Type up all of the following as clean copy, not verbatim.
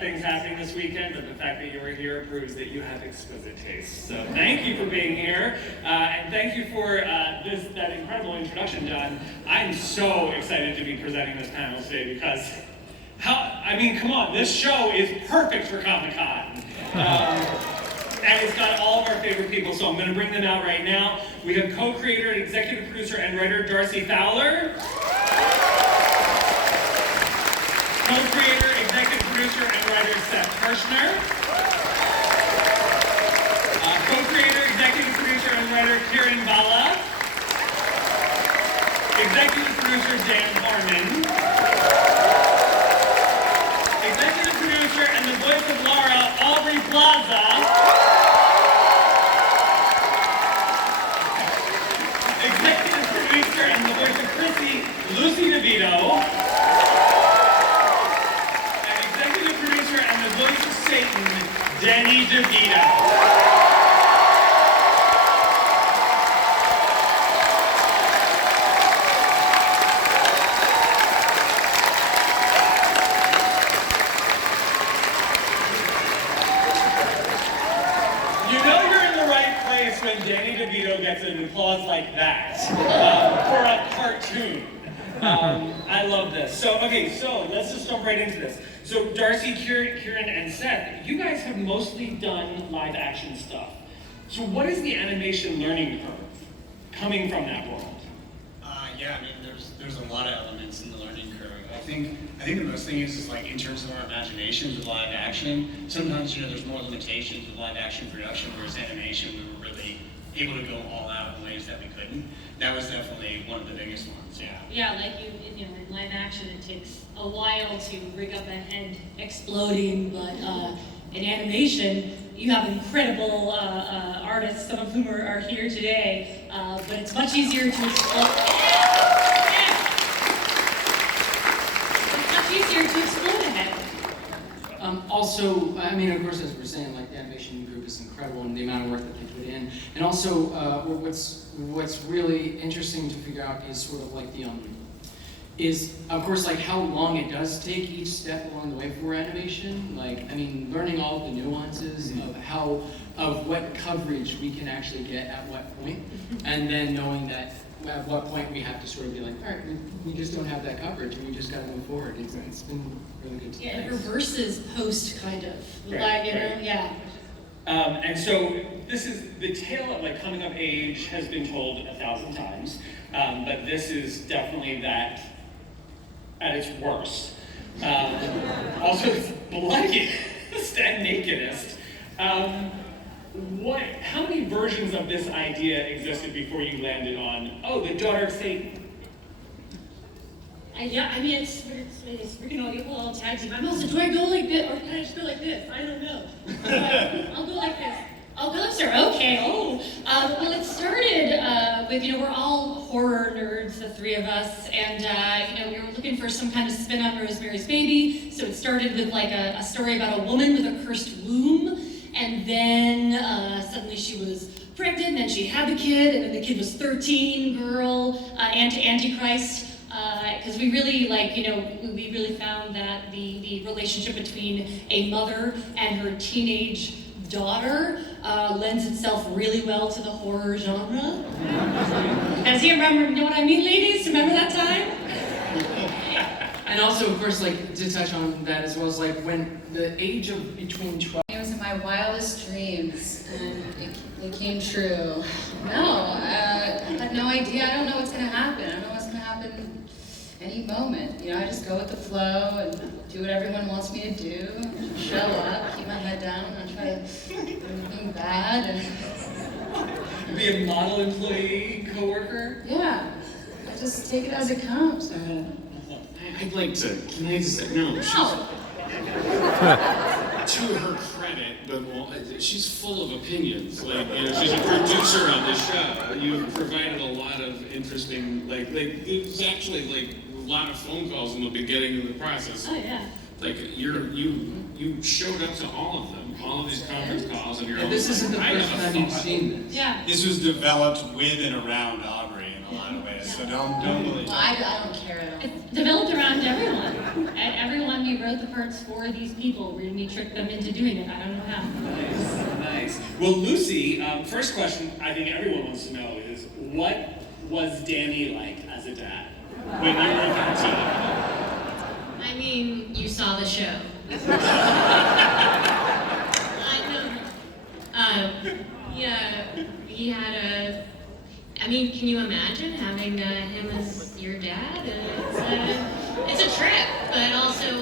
things happening this weekend, but the fact that you were here proves that you have exquisite taste. So thank you for being here, and thank you for that incredible introduction, John. I'm so excited to be presenting this panel today because, come on, this show is perfect for Comic-Con. And it's got all of our favorite people, so I'm going to bring them out right now. We have co-creator, executive producer, and writer Darcy Fowler. Co-creator, executive producer, and writer Seth Kirshner. Co-creator, executive producer, and writer Kieran Bala. Executive producer Dan Harmon. Executive producer and the voice of Laura, Audrey Plaza. Executive producer and the voice of Chrissy, Lucy Devito. And the voice of Satan, Danny Devito. You know you're in the right place when Danny DeVito gets an applause like that for a cartoon. I love this. So let's just jump right into this. So Darcy, Kieran, and Seth, you guys have mostly done live action stuff. So what is the animation learning curve coming from that world? There's a lot of elements in the learning curve. I think the most thing is like in terms of our imagination with live action, sometimes there's more limitations with live action production, whereas animation we were really able to go all out in ways that we couldn't. That was definitely one of the biggest ones, yeah. Yeah, in live action it takes a while to rig up a head exploding, but in animation you have incredible artists, some of whom are here today, but it's much easier to explode. It's much easier to explode a head. Also, of course, as we're saying, like the animation group is incredible and the amount of work that they put in. And also, what's really interesting to figure out is sort of like is of course like how long it does take each step along the way for animation. Learning all of the nuances of what coverage we can actually get at what point, and then knowing that at what point we have to sort of be like, all right, we just don't have that coverage and we just got to move forward. It's been really good to it reverses post kind of, yeah. And so this is the tale of coming of age has been told 1,000 times, but this is definitely that at its worst. Also, it's bloodiest and nakedest. How many versions of this idea existed before you landed on, the daughter of Satan? It's freaking all tag team. I'm also, do I go like this, or can I just go like this? I don't know. I'll go like this. Oh, closer, okay, well, it started with, we're all horror nerds, the three of us, and, we were looking for some kind of spin on Rosemary's Baby, so it started with, a story about a woman with a cursed womb, and then suddenly she was pregnant, and then she had the kid, and then the kid was 13, girl, Antichrist, because we really, we really found that the relationship between a mother and her teenage daughter lends itself really well to the horror genre. As you know what I mean, ladies? Remember that time? And also, of course, to touch on that as well, as when the age of between 12. It was in my wildest dreams, and it came true. No, I had no idea. I don't know what's going to happen. I don't know what's going to happen any moment. I just go with the flow and do what everyone wants me to do. Show up, keep my head down, and try to do anything bad. And be a model employee, coworker? Yeah, I just take it as it comes. I'd like to, can I just say, no. To her credit, but she's full of opinions. She's a producer on this show. You've provided a lot of interesting, there's actually a lot of phone calls in the beginning of the process. Oh yeah. You showed up to all of them, all of these conference calls, and you're this isn't the first time you've seen this. Yeah. This was developed with and around Audrey in a lot of ways. is, so don't believe Well, I don't care. I don't. It's developed around everyone. And everyone we wrote the parts for these people. We tricked them into doing it. I don't know how. Nice. Well, Lucy, first question I think everyone wants to know is, what was Danny like as a dad when you were 13? I mean, you saw the show. Yeah, he had a. I mean, can you imagine having him as your dad? It's a trip, but also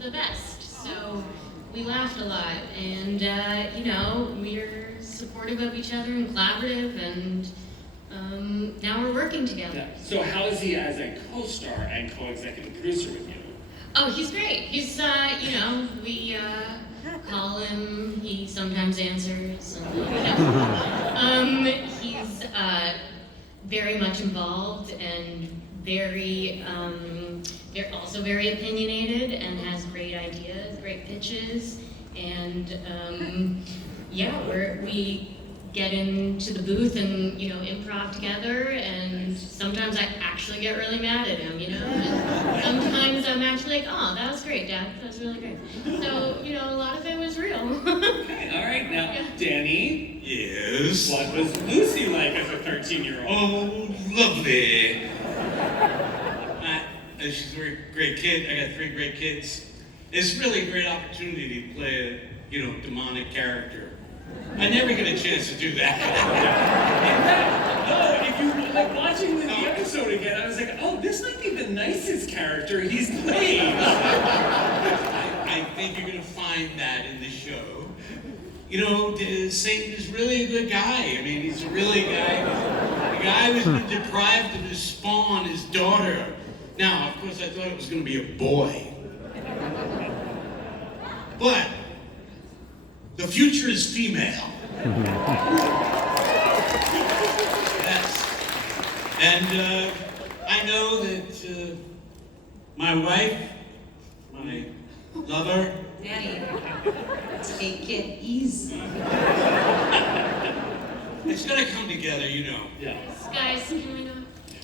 the best. So we laughed a lot, and we're supportive of each other and collaborative, and now we're working together. Yeah. So how is he as a co-star and co-executive producer with you? Oh, he's great. He's we call him. He sometimes answers. He's very much involved and very, they're also very opinionated and has great ideas, great pitches, and we get into the booth and improv together, and sometimes I actually get really mad at him, and sometimes I'm actually like, oh, that was great, Dad, that was really great. So a lot of it was real. Okay, all right, now Danny, Yes. what was Lucy like as a 13-year-old? Oh, lovely. She's a very great kid. I got 3 great kids. It's really a great opportunity to play a demonic character. I never get a chance to do that. If you like watching the episode again, I was like, oh, this might be the nicest character he's played. I think you're gonna find that in the show. Satan is really a good guy. I mean, he's a really guy. The guy who's been deprived of his spawn, his daughter. Now, of course, I thought it was gonna be a boy. But the future is female. Yes. And I know that my wife, my lover, Daddy, take it easy. it's gonna come together, Yeah. Guys, can we not?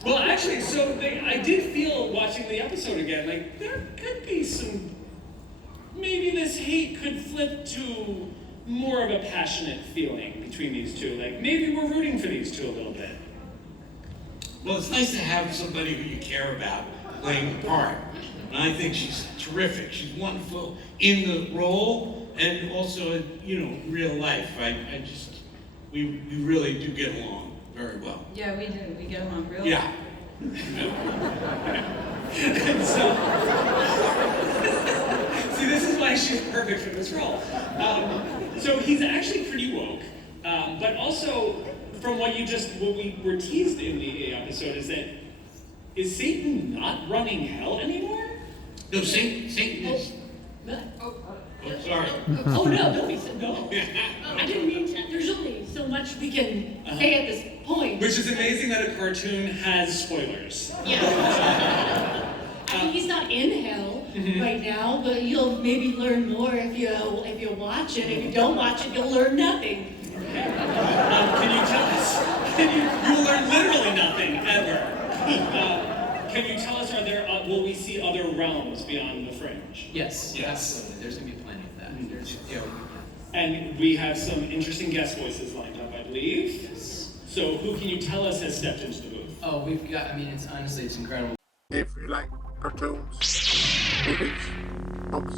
Well, actually, I did feel watching the episode again, like there could be some. Maybe this hate could flip to more of a passionate feeling between these two. Like maybe we're rooting for these two a little bit. Well, it's nice to have somebody who you care about playing the part. And I think she's terrific. She's wonderful in the role and also in real life. We really do get along very well. Yeah, we do. We get along real Yeah. And see, this is why she's perfect for this role. So he's actually pretty woke, but also from what we were teased in the episode is Satan not running hell anymore? No, Satan is. Oh, sorry. Oh no, don't be so, no. I didn't mean to. There's only so much we can say at this point. Which is amazing that a cartoon has spoilers. Yeah. I mean, he's not in hell right now, but you'll maybe learn more if you watch it. If you don't watch it, you'll learn nothing. Can you tell us? You'll learn literally nothing ever. Can you tell us? Will we see other realms beyond the fringe? Yes, absolutely. There's gonna be plenty of that. There's, And we have some interesting guest voices lined up, I believe. Yes. So who can you tell us has stepped into the booth? Oh, we've got. I mean, it's incredible. If you like cartoons, movies, books,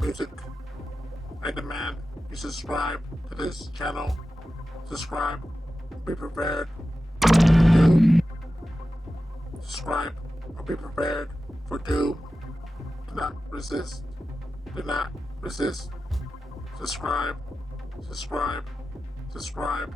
music, I demand you subscribe to this channel. Subscribe, be prepared for doom. Subscribe or be prepared for doom. Do not resist. Do not resist. Subscribe, subscribe, subscribe.